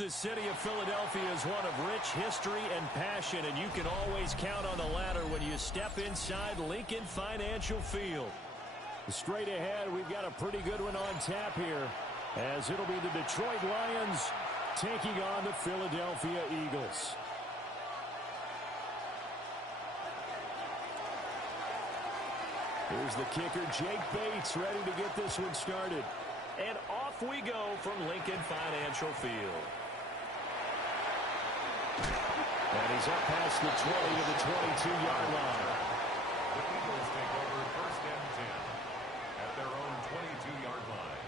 The city of Philadelphia is one of rich history and passion, and you can always count on the latter when you step inside Lincoln Financial Field. Straight ahead, we've got a pretty good one on tap here, as it'll be the Detroit Lions taking on the Philadelphia Eagles. Here's the kicker, Jake Bates, ready to get this one started. And off we go from Lincoln Financial Field. And he's up past the 20 to the 22-yard line. The Eagles take over first and 10 at their own 22-yard line.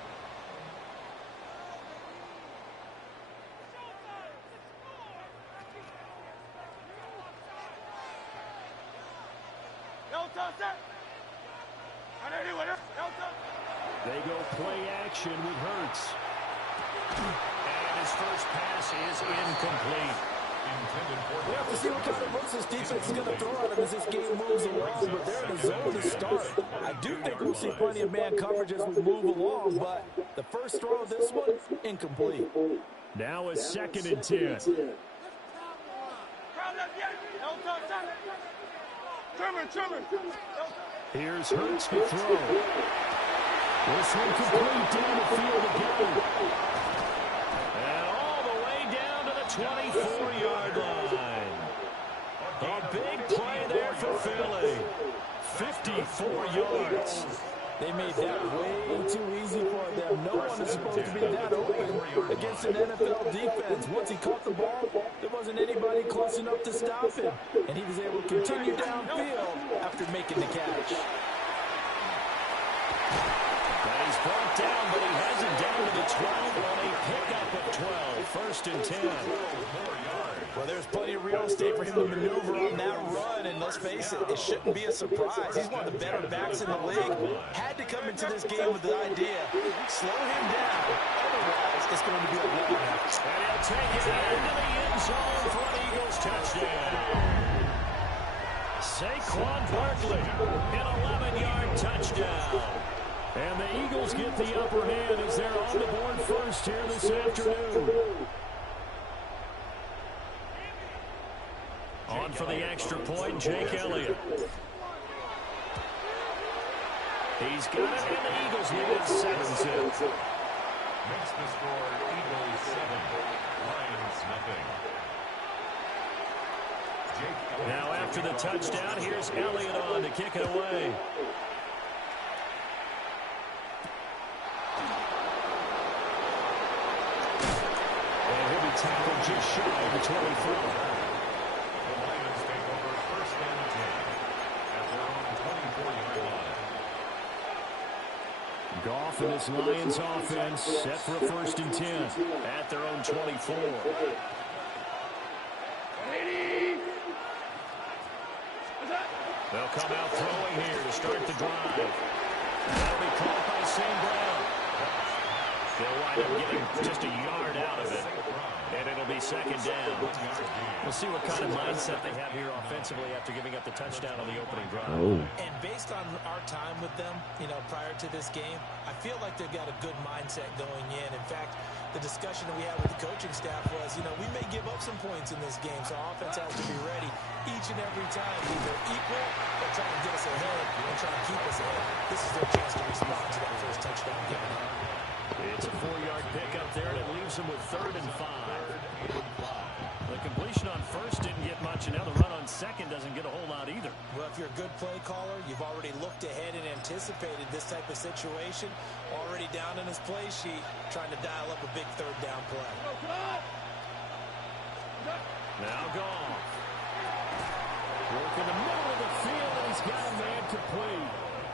They go play action with Hurts. And his first pass is incomplete. We have to see what kind of looks this defense is going to throw at him as this game moves along, but they're in a zone to start. I do think we'll see plenty of man coverage as we move along, but the first throw of this one, incomplete. Now a 2nd and 10. Here's Hurts to throw. This one complete down the field again. And all the way down to the 24-yard line. A big play there for Philly. 54 yards. They made that way too easy for them. No one is supposed to be that open against an NFL defense. Once he caught the ball, there wasn't anybody close enough to stop him. And he was able to continue downfield after making the catch. He's brought down, but he has it down to the 12 on a pickup of 12. First and 10. Well, there's plenty of real estate for him to maneuver on that run, and let's face it, it shouldn't be a surprise. He's one of the better backs in the league. Had to come into this game with the idea, slow him down. Otherwise, it's going to be a long effort. And he'll take it into the end zone for an Eagles touchdown. Saquon Barkley, an 11-yard touchdown. And the Eagles get the upper hand as they're on the board first here this afternoon. On for the extra point, Jake Elliott. He's got it, and the Eagles lead it 7-6. Makes the score Eagles 7, Lions nothing. Now after the touchdown, here's Elliott on to kick it away. Tackled just shy of the 24. The Lions take over first and 10 at their own 24-yard line. Goff and his Lions offense set for a first and 10 at their own 24. They'll come out throwing here to start the drive. That'll be caught by St. Brown. They'll wind up getting just a yard out of it. And it'll be second down. We'll see what kind of mindset they have here offensively after giving up the touchdown on the opening drive. And based on our time with them, prior to this game, I feel like they've got a good mindset going in. In fact, the discussion that we had with the coaching staff was, we may give up some points in this game, so offense has to be ready each and every time, either equal or try to get us ahead and try to keep us ahead. This is their chance to respond to that first touchdown given up. It's a 4-yard pickup there, and it leaves them with 3rd and 5. The completion on first didn't get much, and now the run on second doesn't get a whole lot either. Well, if you're a good play caller, you've already looked ahead and anticipated this type of situation. Already down in his play sheet, trying to dial up a big 3rd down play. Now Goff. Work in the middle of the field, and he's got a man complete.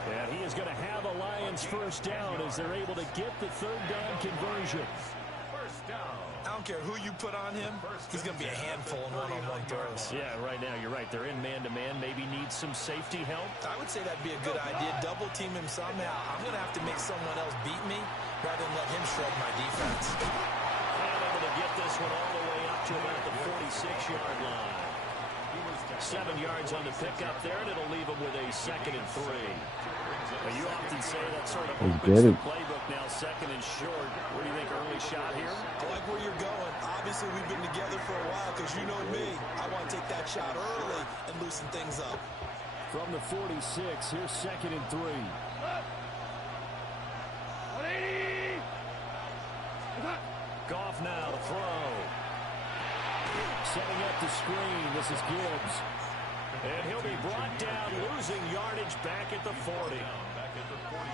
And he is going to have a Lions first down as they're able to get the 3rd down conversion. First down. I don't care who you put on him, he's going to be a handful in one-on-one throws. Yeah, right now you're right. They're in man-to-man. Maybe needs some safety help. I would say that'd be a good idea. Double team him somehow. I'm going to have to make someone else beat me rather than let him shred my defense. And able to get this one all the way up to about the 46-yard line. 7 yards on the pickup there, and it'll leave him with a 2nd and 3. Well, you often say that sort of opens the playbook now, 2nd and short. What do you think, early shot here? I like where you're going. Obviously, we've been together for a while because you know me. I want to take that shot early and loosen things up. From the 46, here's 2nd and 3. Goff now to throw. Setting up the screen. This is Gibbs. And he'll be brought down, losing yardage back at the 40.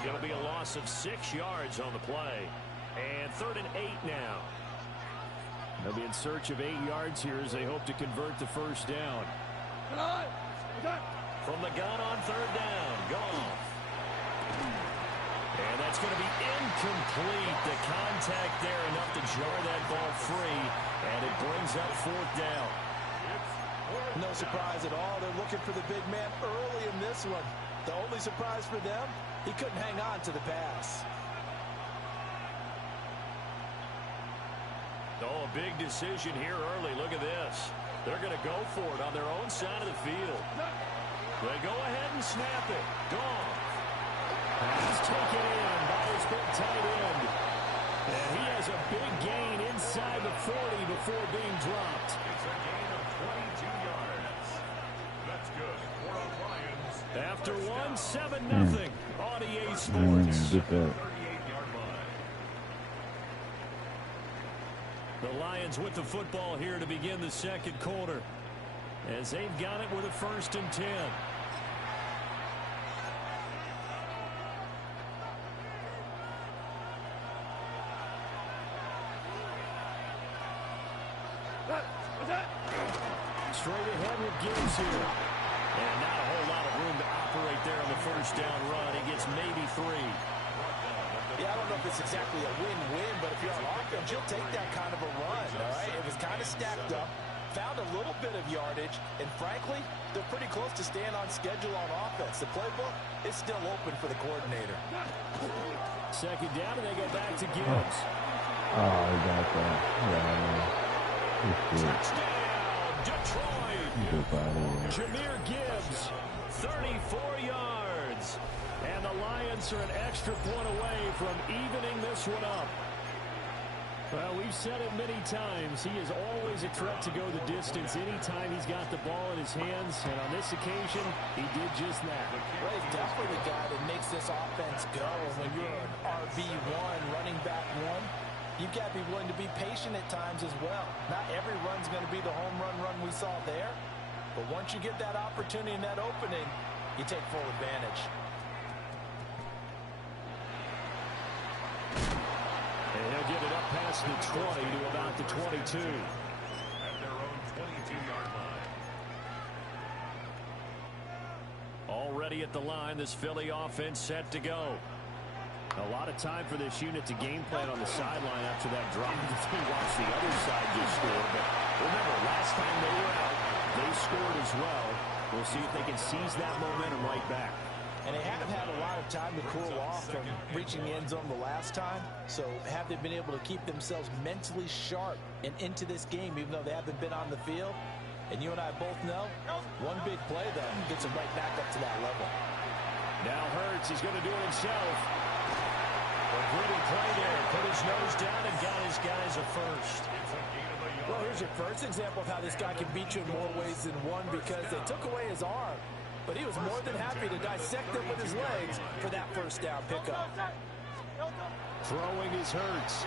It'll be a loss of 6 yards on the play. And 3rd and 8 now. They'll be in search of 8 yards here as they hope to convert the first down. From the gun on 3rd down. Goff. And that's going to be incomplete. The contact there enough to jar that ball free. And it brings up 4th down. No surprise at all. They're looking for the big man early in this one. The only surprise for them, he couldn't hang on to the pass. Oh, a big decision here early. Look at this. They're going to go for it on their own side of the field. They go ahead and snap it. Gone. He's taken in by his big tight end. And he has a big gain inside the 40 before being dropped. It's a gain of 22 yards. That's good. For the Lions. After 1-7-0 on EA Sports. 38-yard line. The Lions with the football here to begin the 2nd quarter. As they've got it with a 1st and 10. Straight ahead with Gibbs here. And not a whole lot of room to operate there on the 1st down run. He gets maybe 3. Yeah, I don't know if it's exactly a win-win, but if you're on offense, you'll take that kind of a run, all right? It was kind of stacked up, found a little bit of yardage, and frankly, they're pretty close to staying on schedule on offense. The playbook is still open for the coordinator. 2nd down, and they go back to Gibbs. Oh, he got that. Yeah, Touchdown, Detroit. Jahmyr Gibbs, 34 yards. And the Lions are an extra point away from evening this one up. Well, we've said it many times. He is always a threat to go the distance anytime he's got the ball in his hands. And on this occasion, he did just that. Well, he's definitely the guy that makes this offense go. When you're an RB1, running back one, you've got to be willing to be patient at times as well. Not every run's going to be the home run we saw there. But once you get that opportunity and that opening, you take full advantage. And he'll get it up past the 20 to about the 22. At their own 22-yard line. Already at the line, this Philly offense set to go. A lot of time for this unit to game plan on the sideline after that drop. They watch the other side just score. But remember, last time they were out, they scored as well. We'll see if they can seize that momentum right back. And they haven't had a lot of time to cool off from reaching the end zone the last time. So have they been able to keep themselves mentally sharp and into this game, even though they haven't been on the field? And you and I both know, one big play, though, gets them right back up to that level. Now Hurts is going to do it himself. A gritty play there. Put his nose down and got his guys a first. Well, here's your first example of how this guy can beat you in more ways than one, because they took away his arm. But he was more than happy to dissect them with his legs for that 1st down pickup. Throwing is Hurts.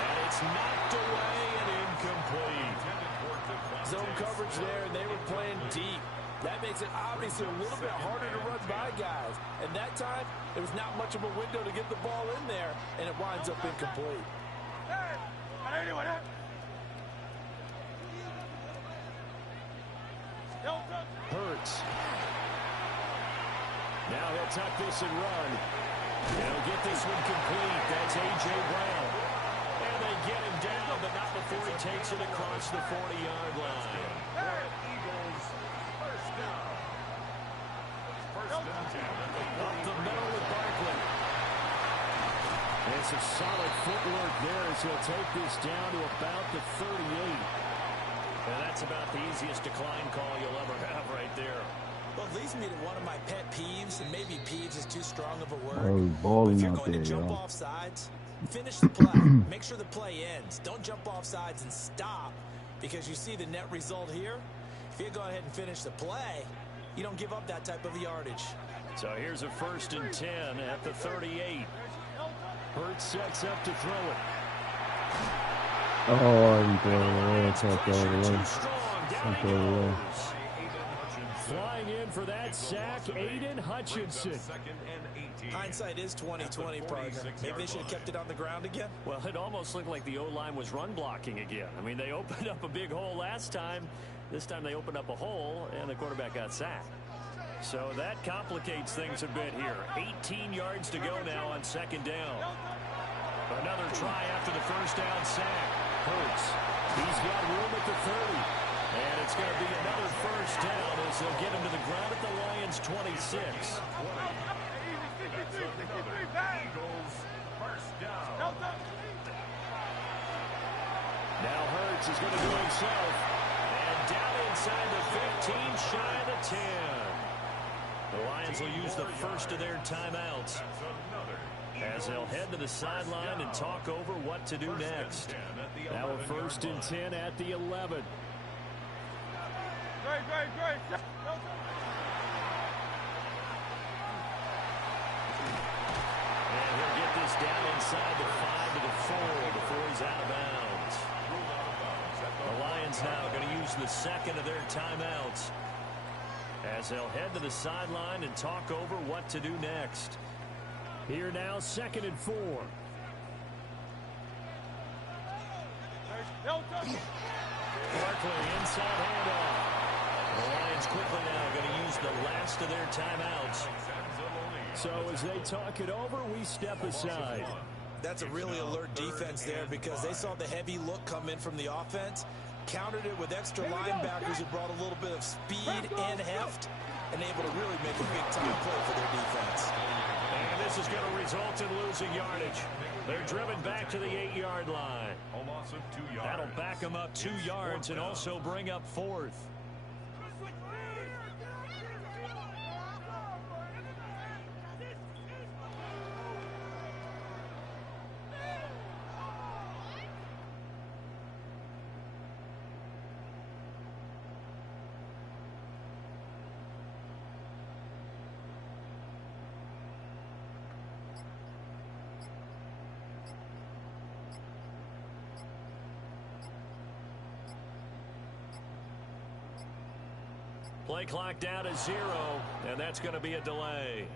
And it's knocked away and incomplete. Zone coverage there, and they were playing deep. That makes it obviously a little bit harder to run by guys. And that time, there was not much of a window to get the ball in there, and it winds up incomplete. Hurts. Now he'll tuck this and run. He'll get this one complete. That's A.J. Brown. And they get him down, but not before he takes it across the 40-yard line. Eagles, first down. Up the middle with Barkley. And some solid footwork there as he'll take this down to about the 38. And that's about the easiest decline call you'll ever have right there. Well, it leads me to one of my pet peeves, and maybe peeves is too strong of a word. Oh, he's But balling if you're out going to there, jump yo. off sides, finish the play. Make sure the play ends. Don't jump off sides and stop, because you see the net result here. If you go ahead and finish the play, you don't give up that type of yardage. So here's a 1st and 10 at the 38. Hurts sets up to throw it. Oh, he threw it away. I can't throw it away. Too strong. Down Can't he throw it away. goes. Flying in for that sack, Aiden Hutchinson. Hindsight is 20/20, partner. Maybe they should have kept it on the ground again. Well, it almost looked like the O-line was run blocking again. I mean, they opened up a big hole last time. This time they opened up a hole, and the quarterback got sacked. So that complicates things a bit here. 18 yards to go now on 2nd down. Another try after the 1st down sack. Hurts. He's got room at the 30. And it's going to be another 1st down as they'll get him to the ground at the Lions' 26. Eagles first down. Now Hurts is going to do it himself. And down inside the 15, shy of the 10. The Lions will use the first of their timeouts as they'll head to the sideline and talk over what to do next. Now a 1st and 10 at the 11. And he'll get this down inside the 5 to the 4 before he's out of bounds. The Lions now going to use the 2nd of their timeouts as they'll head to the sideline and talk over what to do next. Here now, 2nd and 4. Barkley inside handoff. The Lions quickly now going to use the last of their timeouts. So as they talk it over, we step aside. That's a really alert defense there because they saw the heavy look come in from the offense, countered it with extra linebackers who brought a little bit of speed and heft, and able to really make a big-time play for their defense. And this is going to result in losing yardage. They're driven back to the 8-yard line. A loss of 2 yards. That'll back them up 2 yards and also bring up 4th. Play clock down to 0, and that's going to be a delay.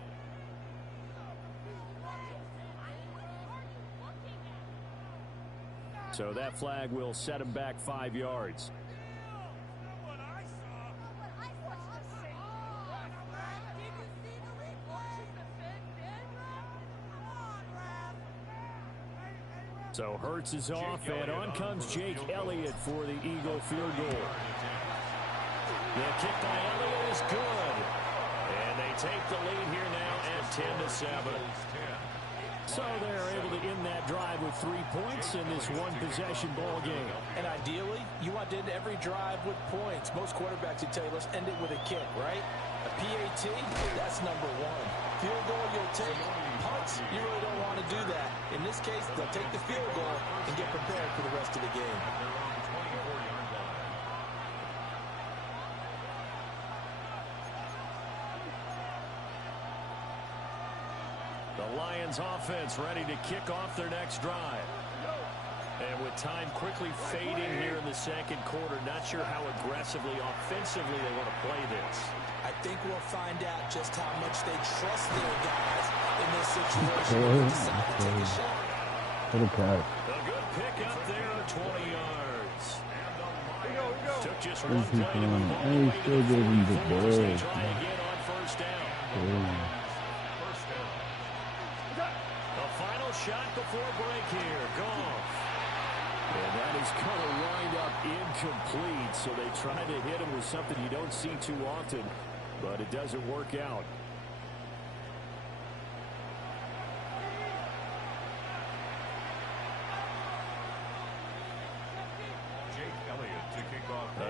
So that flag will set him back 5 yards. So Hurts is off, and on comes Jake Elliott for the Eagle field goal. The kick by Elliott is good. And they take the lead here now at 10-7. So they're able to end that drive with 3 points in this one-possession ball game. And ideally, you want to end every drive with points. Most quarterbacks would tell you, let's end it with a kick, right? A PAT, that's number 1. Field goal, you'll take. Punts, you really don't want to do that. In this case, they'll take the field goal and get prepared for the rest of the game. The Lions offense ready to kick off their next drive. And with time quickly fading here in the 2nd quarter, not sure how aggressively, offensively they want to play this. I think we'll find out just how much they trust their guys in this situation when they decide to take a shot. What a catch. A good pick up there, 20 yards. Took just one play to move all the way to the 44 as they try again on 1st down. The final shot before break here. Goff. And that is going to wind up incomplete. So they try to hit him with something you don't see too often, but it doesn't work out.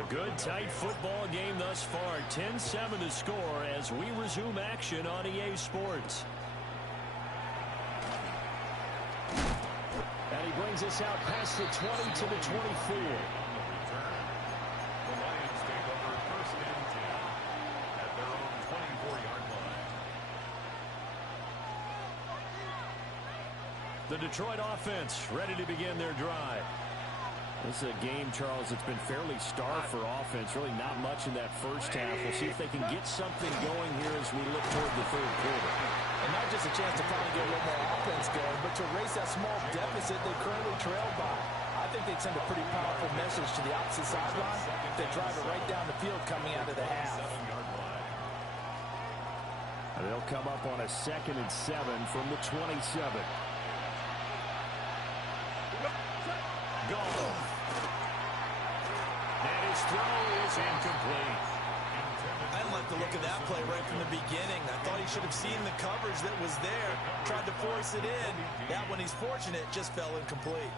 Good, tight football game thus far. 10-7 to score as we resume action on EA Sports. And he brings us out past the 20 to the 24. The Detroit offense ready to begin their drive. This is a game, Charles, that's been fairly starved for offense. Really not much in that first half. We'll see if they can get something going here as we look toward the third quarter. And not just a chance to finally get a little more offense going, but to erase that small deficit they currently trail by. I think they'd send a pretty powerful message to the opposite sideline. They drive it right down the field coming out of the half. And they'll come up on a 2nd and 7 from the 27. Goal. And his throw is incomplete. I didn't like the look of that play right from the beginning. I thought he should have seen the coverage that was there, tried to force it in. That one, he's fortunate, just fell incomplete.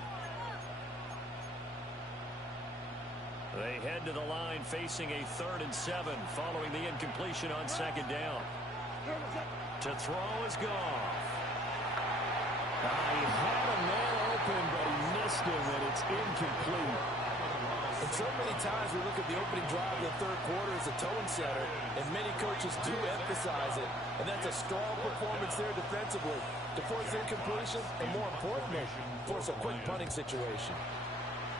They head to the line facing a 3rd and 7 following the incompletion on 2nd down. To throw is Goff. He had a man open, but he missed him, and it's incomplete. And so many times we look at the opening drive of the third quarter as a tone setter, and many coaches do emphasize it. And that's a strong performance there defensively to force incompletion, and more importantly, force a quick punting situation.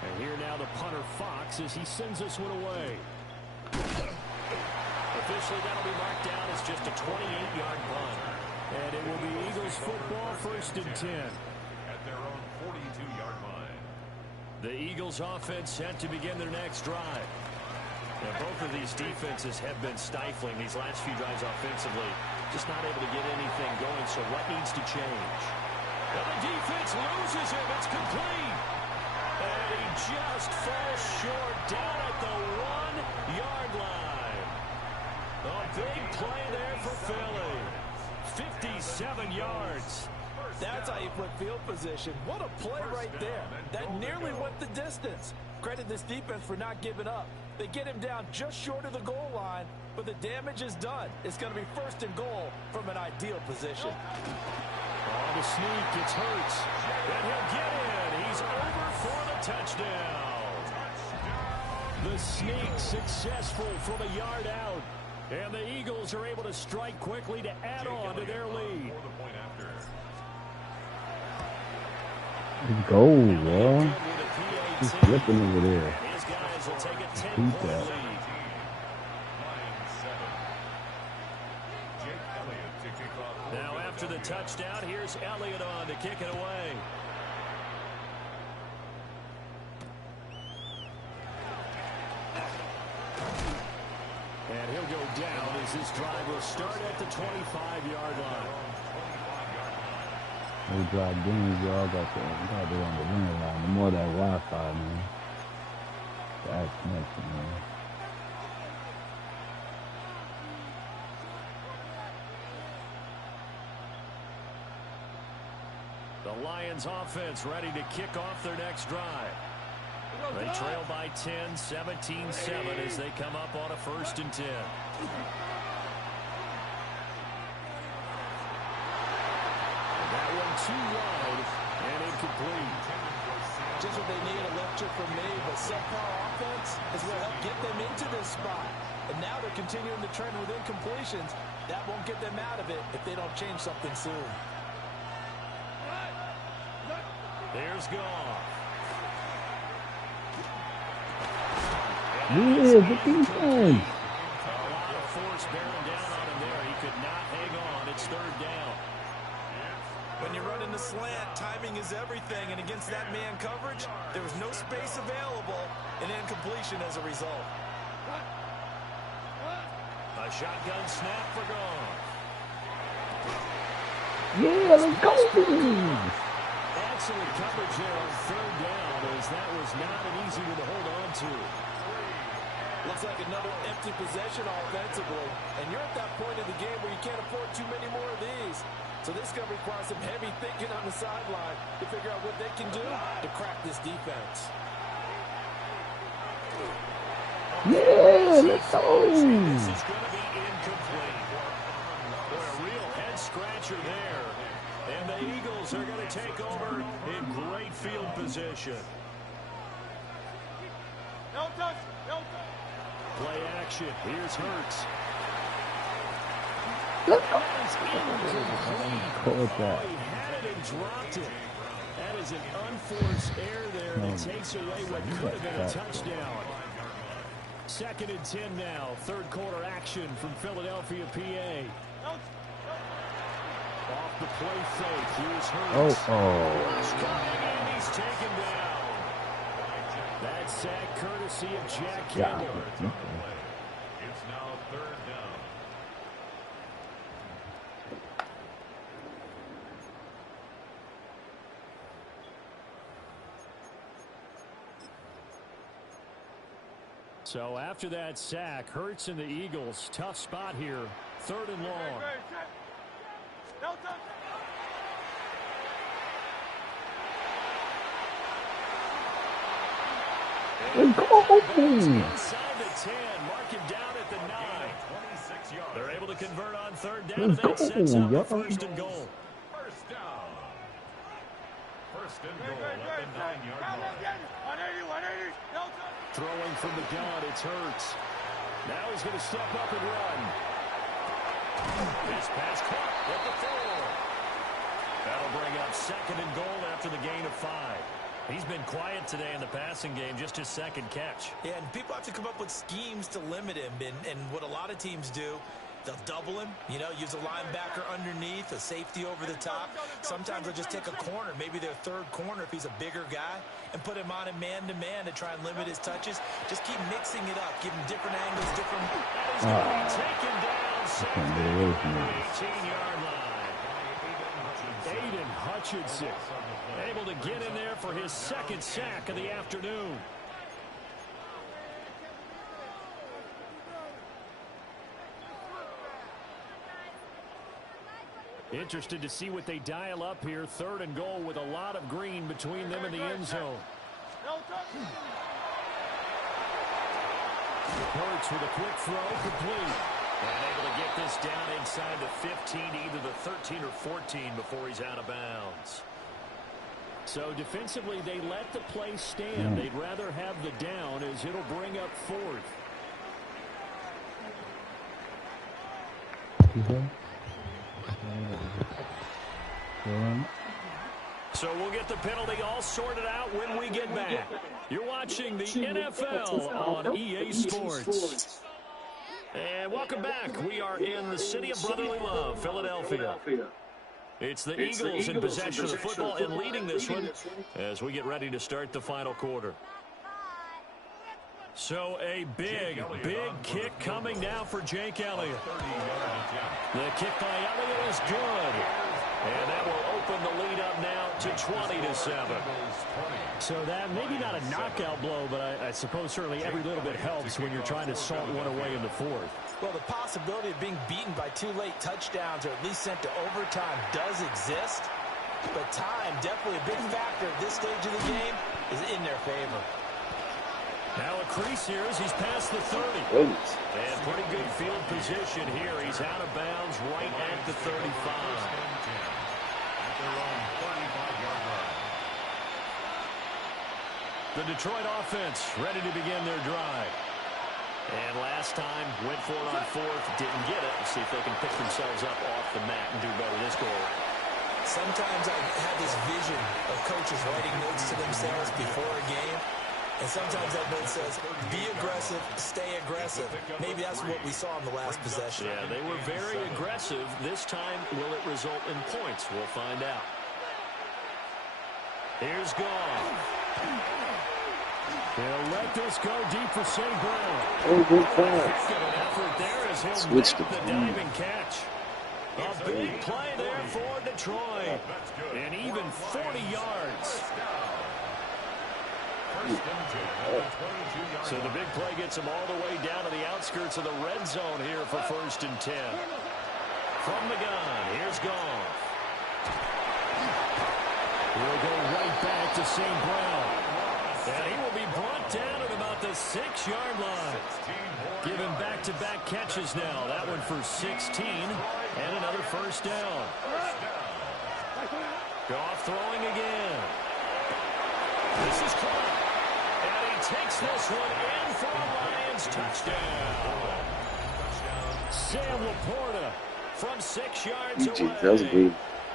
And here now the punter Fox as he sends this one away. Officially, that'll be marked down as just a 28-yard punt. And it will be Eagles football, 1st and 10. At their own 42-yard line. The Eagles offense set to begin their next drive. Now, both of these defenses have been stifling these last few drives offensively. Just not able to get anything going, so what needs to change? And the defense loses him. It's complete. And he just falls short down at the 1-yard line. A big play there for Philly. 57 yards. That's how you put field position. What a play right there. That nearly went the distance. Credit this defense for not giving up. They get him down just short of the goal line, but the damage is done. It's going to be 1st and goal from an ideal position. Oh, the sneak gets Hurts. And he'll get in. He's over for the touchdown. The sneak successful from a yard out. And the Eagles are able to strike quickly to add on to their lead. Go, bro. He's flipping over there. His guys will take a 10-point lead. Now after the touchdown, here's Elliott on to kick it away. And he'll go down as this drive will start at the 25-yard line. We drop games, y'all got to be on the winning line. The more that Wi-Fi, man. That connection, man. The Lions offense ready to kick off their next drive. They trail by 10, 17-7 as they come up on a 1st and 10. That one too wide and incomplete. Just what they need, a lecture from me, but subpar offense is going to help get them into this spot. And now they're continuing the trend with incompletions. That won't get them out of it if they don't change something soon. There's Goff. Yeah, the defense. A lot of force bearing down on him there. He could not hang on. It's 3rd down. When you're running the slant, timing is everything. And against that man coverage, there was no space available. And incompletion as a result. A shotgun snap for Goff. Yeah, let's go. Excellent coverage there on 3rd down as that was not an easy one to hold on to. Looks like another empty possession offensively. And you're at that point in the game where you can't afford too many more of these. So this is going to require some heavy thinking on the sideline to figure out what they can do to crack this defense. Yeah, let's And go. this is going to be incomplete. Boy, a real head-scratcher there. And the Eagles are going to take over in great field position. No touch. Play action. Here's Hurts. Let's go. Caught Oh, that. he had it and dropped it. That is an unforced error there, and it takes away what could have been a touchdown. 2nd and 10 now. Third quarter action from Philadelphia, PA. Off the play fake. Here's Hurts. Hurts coming, and he's taken down. That sack courtesy of Jack Campbell. It's now 3rd down. So after that sack, Hurts and the Eagles, tough spot here. 3rd and long. Inside the 10, mark him down at the 9. 26 yards. They're able to convert on 3rd down, and that sets up a 1st and goal. First down. 1st and goal at the 9-yard line. Throwing from the gun, it's Hurts. Now he's going to step up and run. This pass caught at the 4. That'll bring up 2nd and goal after the gain of 5. He's been quiet today in the passing game, just his 2nd catch. Yeah, and people have to come up with schemes to limit him. And what a lot of teams do, they'll double him, use a linebacker underneath, a safety over the top. Sometimes they'll just take a corner, maybe their 3rd corner if he's a bigger guy, and put him on a man-to-man to try and limit his touches. Just keep mixing it up, give him different angles, different... He's going to be taken down, safe at the 18-yard line. Aiden Hutchinson able to get in there for his 2nd sack of the afternoon. Interested to see what they dial up here. 3rd and goal with a lot of green between them and the end zone. Hurts with a quick throw, complete. And able to get this down inside the 15, either the 13 or 14 before he's out of bounds. So defensively, they let the play stand. They'd rather have the down as it'll bring up 4th. So we'll get the penalty all sorted out when we get back. You're watching the NFL on EA Sports. And welcome back. We are in the city of brotherly love, Philadelphia. It's the Eagles in possession of the football and leading this one as we get ready to start the final quarter. So a big kick coming now for Jake Elliott. The kick by Elliott is good. And that will open the lead up now to 20-7. So that maybe not a knockout blow, but I suppose certainly every little bit helps when you're trying to salt one away in the 4th. Well, the possibility of being beaten by 2 late touchdowns or at least sent to overtime does exist. But time, definitely a big factor at this stage of the game, is in their favor. Now a crease here as he's past the 30. And pretty good field position here. He's out of bounds right at the 35. The Detroit offense ready to begin their drive. And last time went for it on 4th, didn't get it. Let's see if they can pick themselves up off the mat and do better this goal. Sometimes I have this vision of coaches writing notes to themselves before a game. And sometimes that note says, be aggressive, stay aggressive. Maybe that's what we saw in the last possession. Yeah, they were very aggressive. This time, will it result in points? We'll find out. Here's Goff. He'll let this go deep for St. Brown. Good pass. Heck of an effort there as he'll Switched make the diving catch. A big play there for Detroit. And even 40 yards. So the big play gets him all the way down to the outskirts of the red zone here for 1st and 10. From the gun, here's Goff. He'll go right back to St. Brown. And he will be brought down at about the 6-yard line. Given back-to-back catches now. That one for 16 and another first down. Goff throwing again. This is caught. And he takes this one in for a Lions touchdown. Sam Laporta from 6 yards away. That was good.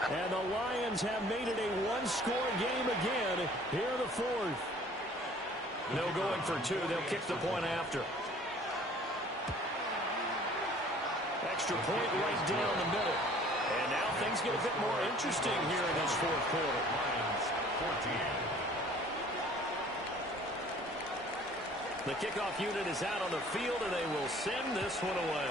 And the Lions have made it a one-score game again here in the fourth. No going for two. They'll kick the point after. Extra point right down the middle. And now things get a bit more interesting here in this fourth quarter. Lions 14. The kickoff unit is out on the field, and they will send this one away.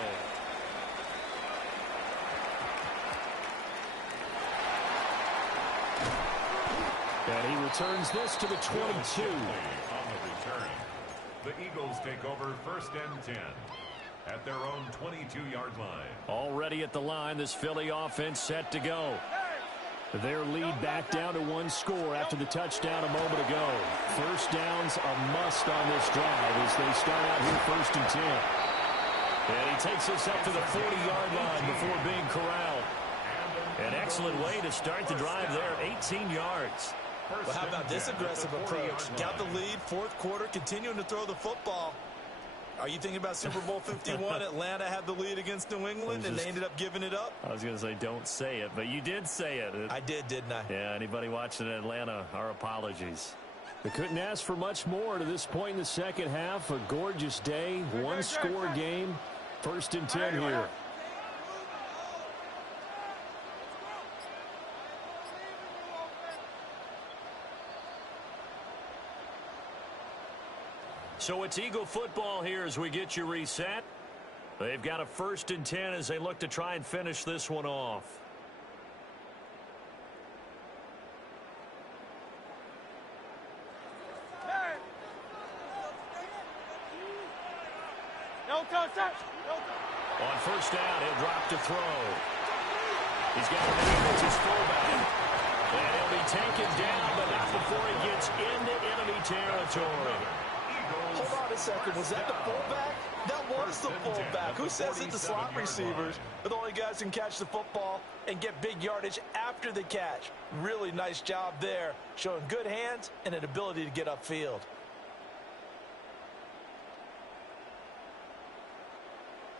And he returns this to the 22. On the return, the Eagles take over 1st and 10 at their own 22-yard line. Already at the line, this Philly offense set to go. Their lead back down to one score after the touchdown a moment ago. First down's a must on this drive as they start out here 1st and 10. And he takes this up to the 40-yard line before being corralled. An excellent way to start the drive there, 18 yards. Well, how about this aggressive approach? Got the lead, fourth quarter, continuing to throw the football. Are you thinking about Super Bowl 51? Atlanta had the lead against New England, and they ended up giving it up? I was going to say don't say it, but you did say it. I did, didn't I? Yeah, anybody watching Atlanta, our apologies. They couldn't ask for much more to this point in the second half. A gorgeous day, one-score game, 1st and 10 here. So it's Eagle football here as we get you reset. They've got a 1st and 10 as they look to try and finish this one off. On 1st down, he'll drop to throw. He's got a man, it's his fullback. And he'll be taken down, but not before he gets into enemy territory. Hold on a second. Was that the fullback? That was the fullback. Who says that the slot receivers are the only guys who can catch the football and get big yardage after the catch? Really nice job there, showing good hands and an ability to get upfield.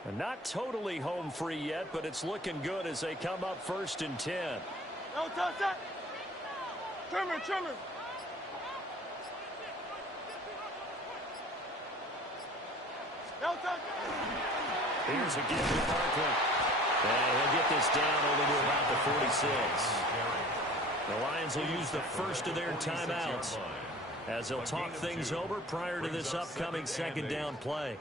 And not totally home free yet, but it's looking good as they come up 1st and 10. No touch that. Trimmer. No touch. Here's a gift to Parkland. And he'll get this down only to about the 46. The Lions will use the first of their timeouts as they'll talk things over prior to this upcoming 2nd down play.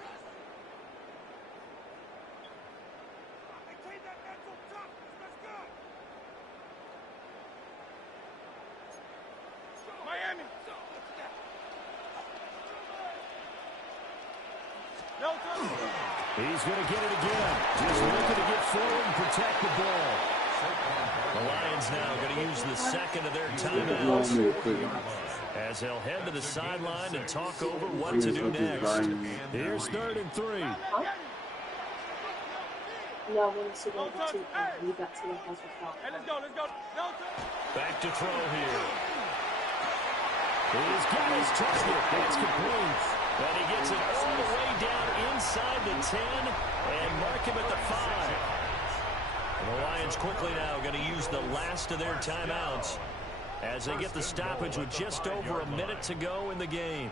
He's going to get it again. Just looking to get forward and protect the ball. The Lions now going to use the 2nd of their timeouts as they'll head to the sideline and talk over what to do next. Here's 3rd and 3. No, I want to go to leave that to the house without. Let's go. Back to throw here. He's got his target. It's complete. And he gets it all the way down inside the 10 and mark him at the 5. And the Lions quickly now going to use the last of their timeouts as they get the stoppage with just over a minute to go in the game.